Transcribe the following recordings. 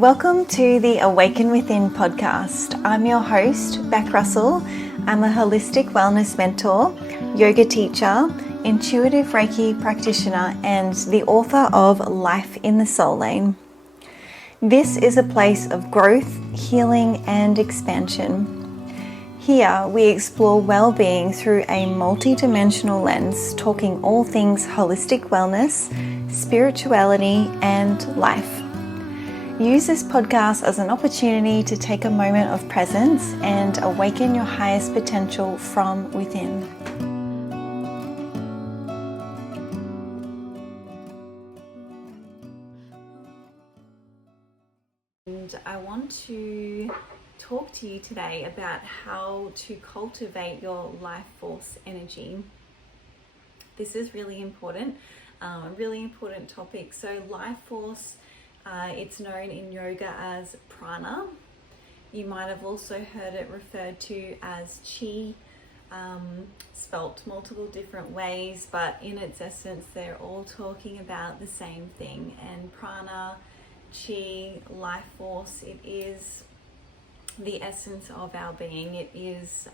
Welcome to the Awaken Within podcast. I'm your host, Beck Russell. I'm a holistic wellness mentor, yoga teacher, intuitive Reiki practitioner, and the author of Life in the Soul Lane. This is a place of growth, healing, and expansion. Here we explore well-being through a multi-dimensional lens, talking all things holistic wellness, spirituality, and life. Use this podcast as an opportunity to take a moment of presence and awaken your highest potential from within. And I want to talk to you today about how to cultivate your life force energy. This is really important, a really important topic. So life force, it's known in yoga as prana. You might have also heard it referred to as chi, spelt multiple different ways, but in its essence, they're all talking about the same thing. And prana, chi, life force, it is the essence of our being. It is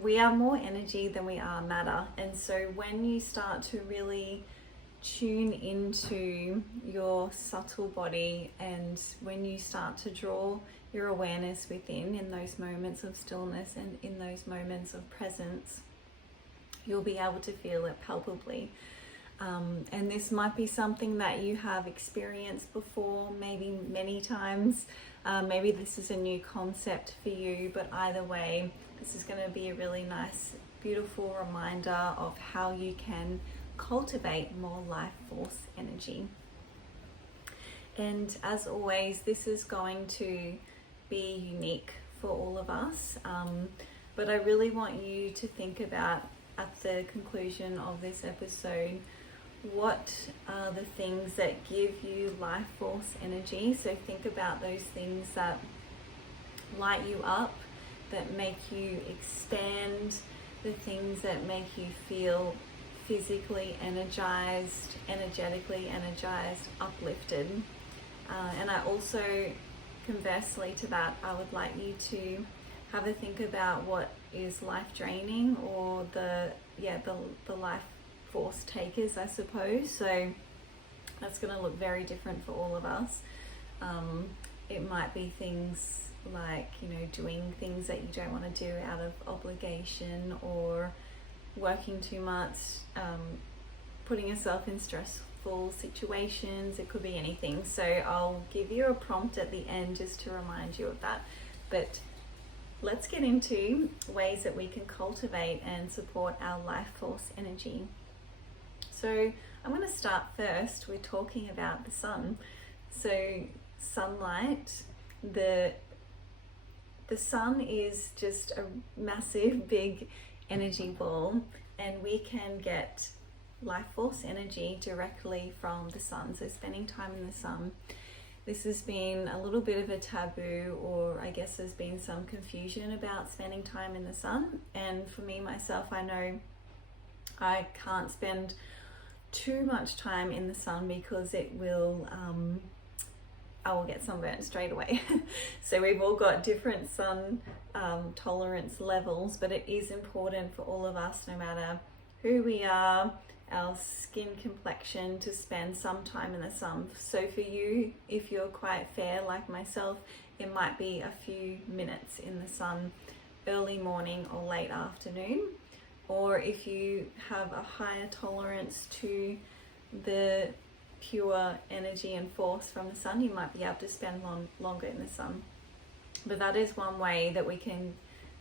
we are more energy than we are matter. And so when you start to really tune into your subtle body, and when you start to draw your awareness within in those moments of stillness and in those moments of presence, you'll be able to feel it palpably. And this might be something that you have experienced before, maybe many times. Maybe this is a new concept for you, but either way, this is going to be a really nice, beautiful reminder of how you can cultivate more life force energy. And as always, this is going to be unique for all of us, but I really want you to think about, at the conclusion of this episode, what are the things that give you life force energy. So think about those things that light you up, that make you expand, the things that make you feel physically energized, energetically energized, uplifted. And I also, conversely to that, I would like you to have a think about what is life draining, or the life force takers, I suppose. So that's going to look very different for all of us. It might be things like, doing things that you don't want to do out of obligation, or working too much, putting yourself in stressful situations. It could be anything. So I'll give you a prompt at the end just to remind you of that. But let's get into ways that we can cultivate and support our life force energy. So I'm going to start first with talking about the sun. So sunlight, the sun is just a massive, big energy ball, and we can get life force energy directly from the sun. So spending time in the sun, this has been a little bit of a taboo, or I guess there's been some confusion about spending time in the sun. And for me, myself, I know I can't spend too much time in the sun because it will I will get sunburnt straight away. So we've all got different sun tolerance levels, but it is important for all of us, no matter who we are, our skin complexion, to spend some time in the sun. So for you, if you're quite fair like myself, it might be a few minutes in the sun, early morning or late afternoon. Or if you have a higher tolerance to the pure energy and force from the sun, you might be able to spend longer in the sun. But that is one way that we can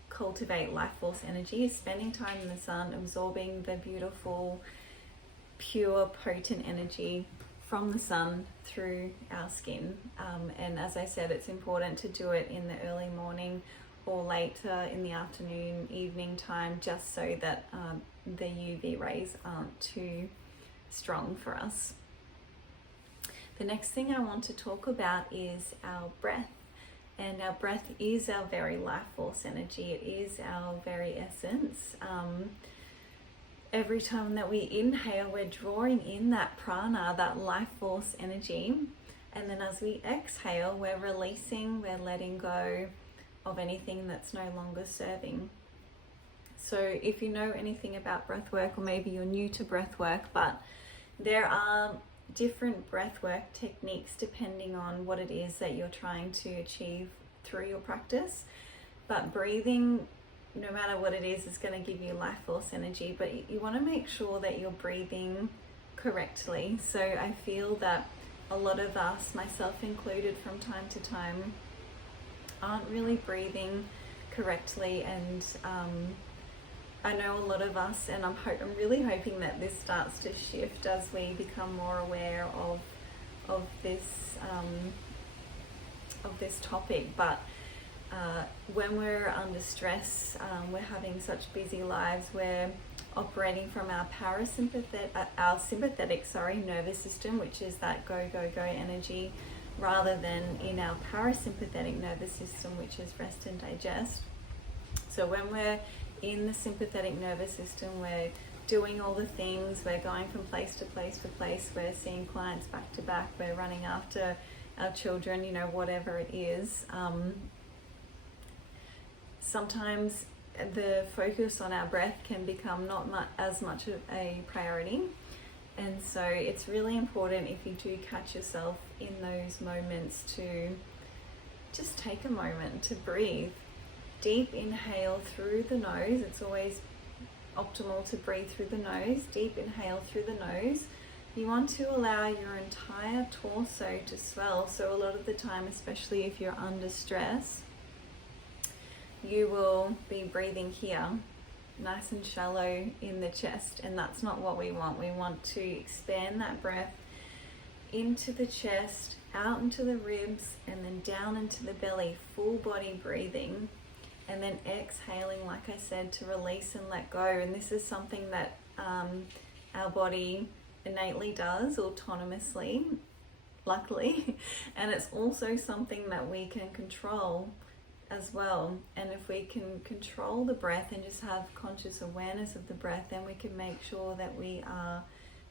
cultivate life force energy, is spending time in the sun, absorbing the beautiful, pure, potent energy from the sun through our skin. And as I said, it's important to do it in the early morning or later in the afternoon, evening time, just so that the UV rays aren't too strong for us. The next thing I want to talk about is our breath. And our breath is our very life force energy. It is our very essence. every time that we inhale, we're drawing in that prana, that life force energy. And then as we exhale, we're releasing, we're letting go of anything that's no longer serving. So if you know anything about breath work, or maybe you're new to breath work, but there are different breath work techniques depending on what it is that you're trying to achieve through your practice. But breathing, no matter what it is going to give you life force energy, but you want to make sure that you're breathing correctly. So I feel that a lot of us, myself included, from time to time aren't really breathing correctly, and I know a lot of us, and I'm really hoping that this starts to shift as we become more aware of this topic. But when we're under stress, we're having such busy lives, we're operating from our sympathetic nervous system, which is that go energy, rather than in our parasympathetic nervous system, which is rest and digest. So when we're in the sympathetic nervous system, we're doing all the things, we're going from place to place, we're seeing clients back to back, we're running after our children, whatever it is. Sometimes the focus on our breath can become not as much of a priority. And so it's really important, if you do catch yourself in those moments, to just take a moment to breathe. Deep inhale through the nose. It's always optimal to breathe through the nose. Deep inhale through the nose. You want to allow your entire torso to swell. So a lot of the time, especially if you're under stress, you will be breathing here, nice and shallow in the chest, and that's not what we want. We want to expand that breath into the chest, out into the ribs, and then down into the belly, full body breathing, and then exhaling, like I said, to release and let go. And this is something that our body innately does autonomously, luckily, and it's also something that we can control as well. And if we can control the breath and just have conscious awareness of the breath, then we can make sure that we are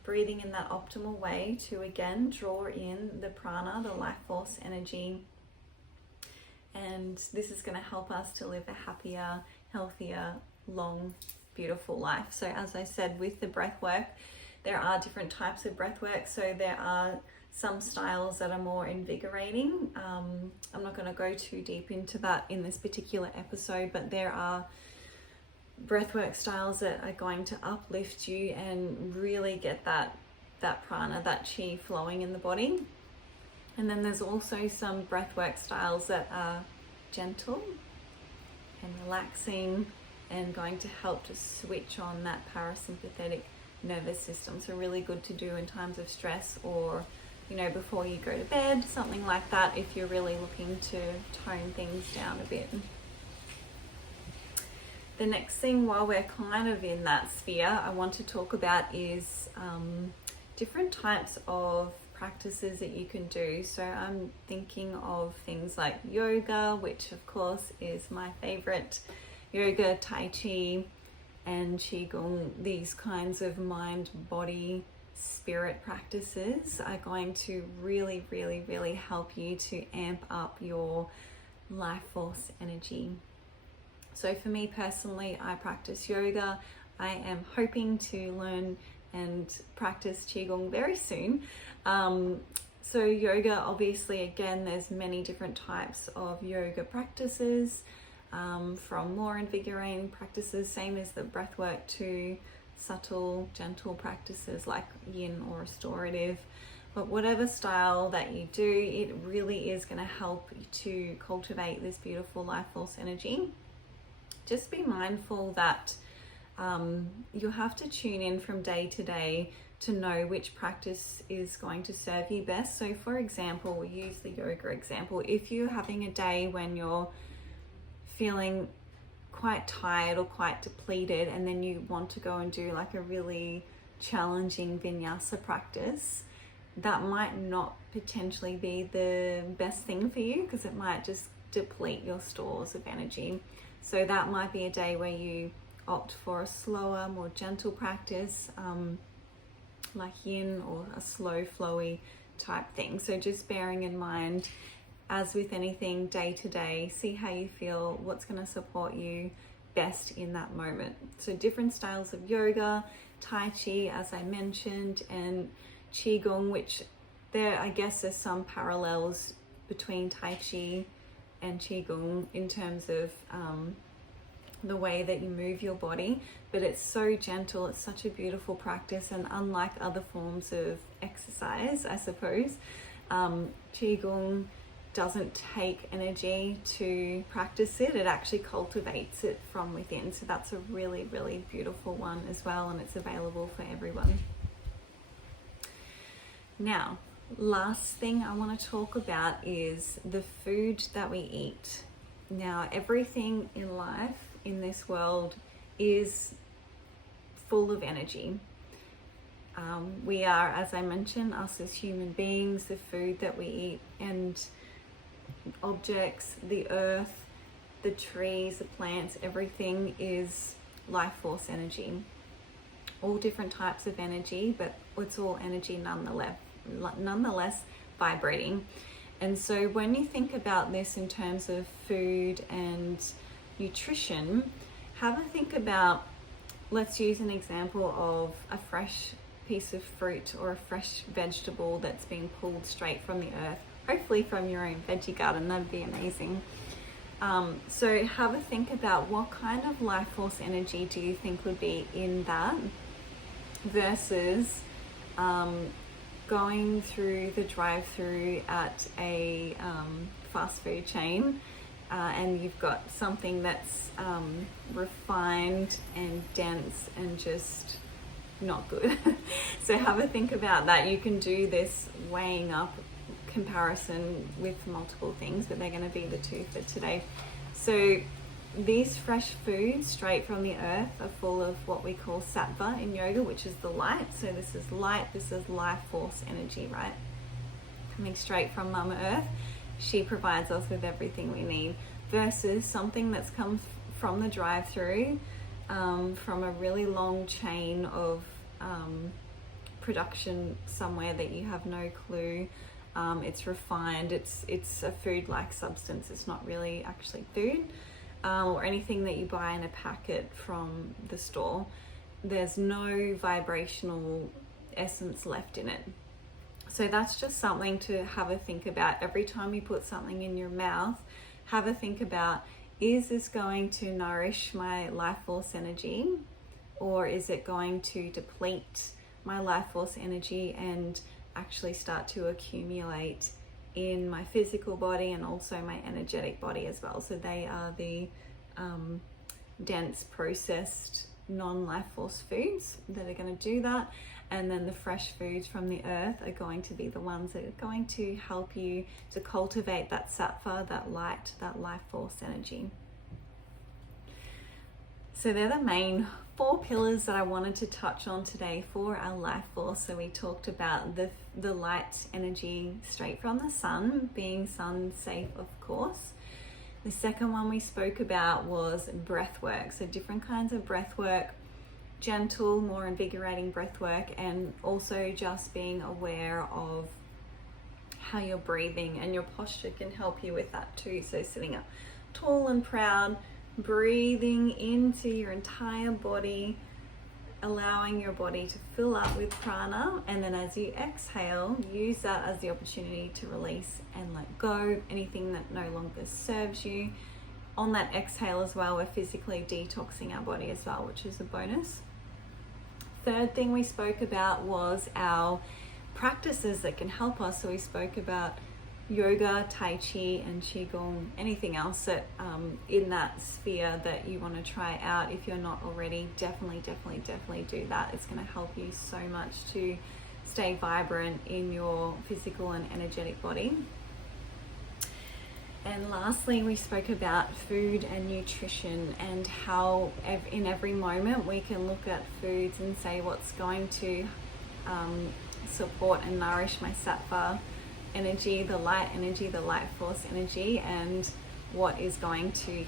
breathing in that optimal way to again draw in the prana, the life force energy. And this is going to help us to live a happier, healthier, long, beautiful life. So as I said, with the breath work, there are different types of breath work. So there are some styles that are more invigorating. I'm not going to go too deep into that in this particular episode, but there are breathwork styles that are going to uplift you and really get that prana, that chi flowing in the body. And then there's also some breathwork styles that are gentle and relaxing and going to help to switch on that parasympathetic nervous system. So really good to do in times of stress, or before you go to bed, something like that, if you're really looking to tone things down a bit. The next thing, while we're kind of in that sphere, I want to talk about is different types of practices that you can do. So I'm thinking of things like yoga, which of course is my favorite. Yoga, Tai Chi, and Qigong, these kinds of mind, body, spirit practices are going to really, really, really help you to amp up your life force energy. So for me personally, I practice yoga. I am hoping to learn and practice Qigong very soon. So yoga, obviously, again, there's many different types of yoga practices, from more invigorating practices, same as the breath work, to subtle, gentle practices like yin or restorative. But whatever style that you do, it really is going to help to cultivate this beautiful life force energy. Just be mindful that you'll have to tune in from day to day to know which practice is going to serve you best. So for example, we'll use the yoga example. If you're having a day when you're feeling quite tired or quite depleted, and then you want to go and do like a really challenging vinyasa practice, that might not potentially be the best thing for you, because it might just deplete your stores of energy. So that might be a day where you opt for a slower, more gentle practice, like yin, or a slow, flowy type thing. So just bearing in mind, as with anything, day to day, see how you feel, what's going to support you best in that moment. So different styles of yoga, Tai Chi, as I mentioned, and Qigong, which I guess there's some parallels between Tai Chi and Qigong in terms of the way that you move your body, but it's so gentle. It's such a beautiful practice, and unlike other forms of exercise, I suppose, Qigong doesn't take energy to practice it. It actually cultivates it from within. So that's a really, really beautiful one as well, and it's available for everyone. Now, last thing I want to talk about is the food that we eat. Now, everything in life, in this world, is full of energy. We are, as I mentioned, us as human beings, the food that we eat, and objects, the earth, the trees, the plants, everything is life force energy. All different types of energy, but it's all energy nonetheless vibrating. And so when you think about this in terms of food and nutrition, have a think about, let's use an example of a fresh piece of fruit or a fresh vegetable that's been pulled straight from the earth, hopefully from your own veggie garden. That'd be amazing. So have a think about, what kind of life force energy do you think would be in that versus going through the drive-through at a fast food chain, and you've got something that's refined and dense and just not good. So have a think about that. You can do this weighing up comparison with multiple things, but they're going to be the two for today. So these fresh foods straight from the earth are full of what we call sattva in yoga, which is the light. So this is light, this is life force energy, right? Coming straight from Mama Earth. She provides us with everything we need, versus something that's come from the drive-through, from a really long chain of production somewhere that you have no clue. It's refined, it's a food-like substance. It's not really actually food, or anything that you buy in a packet from the store. There's no vibrational essence left in it. So that's just something to have a think about. Every time you put something in your mouth, have a think about, is this going to nourish my life force energy, or is it going to deplete my life force energy and actually start to accumulate in my physical body and also my energetic body as well? So they are the dense, processed, non-life force foods that are going to do that. And then the fresh foods from the earth are going to be the ones that are going to help you to cultivate that sattva, that light, that life force energy. So they're the main 4 pillars that I wanted to touch on today for our life force. So we talked about the light energy straight from the sun, being sun safe, of course. The second one we spoke about was breath work. So different kinds of breath work, gentle, more invigorating breath work, and also just being aware of how you're breathing, and your posture can help you with that too. So sitting up tall and proud, breathing into your entire body, allowing your body to fill up with prana, and then as you exhale, use that as the opportunity to release and let go anything that no longer serves you. On that exhale as well, we're physically detoxing our body as well, which is a bonus. Third thing we spoke about was our practices that can help us. So we spoke about yoga, Tai Chi, and Qigong, anything else that in that sphere that you want to try out. If you're not already, definitely do that. It's going to help you so much to stay vibrant in your physical and energetic body. And lastly, we spoke about food and nutrition, and how in every moment we can look at foods and say what's going to support and nourish my sattva energy, the light force energy, and what is going to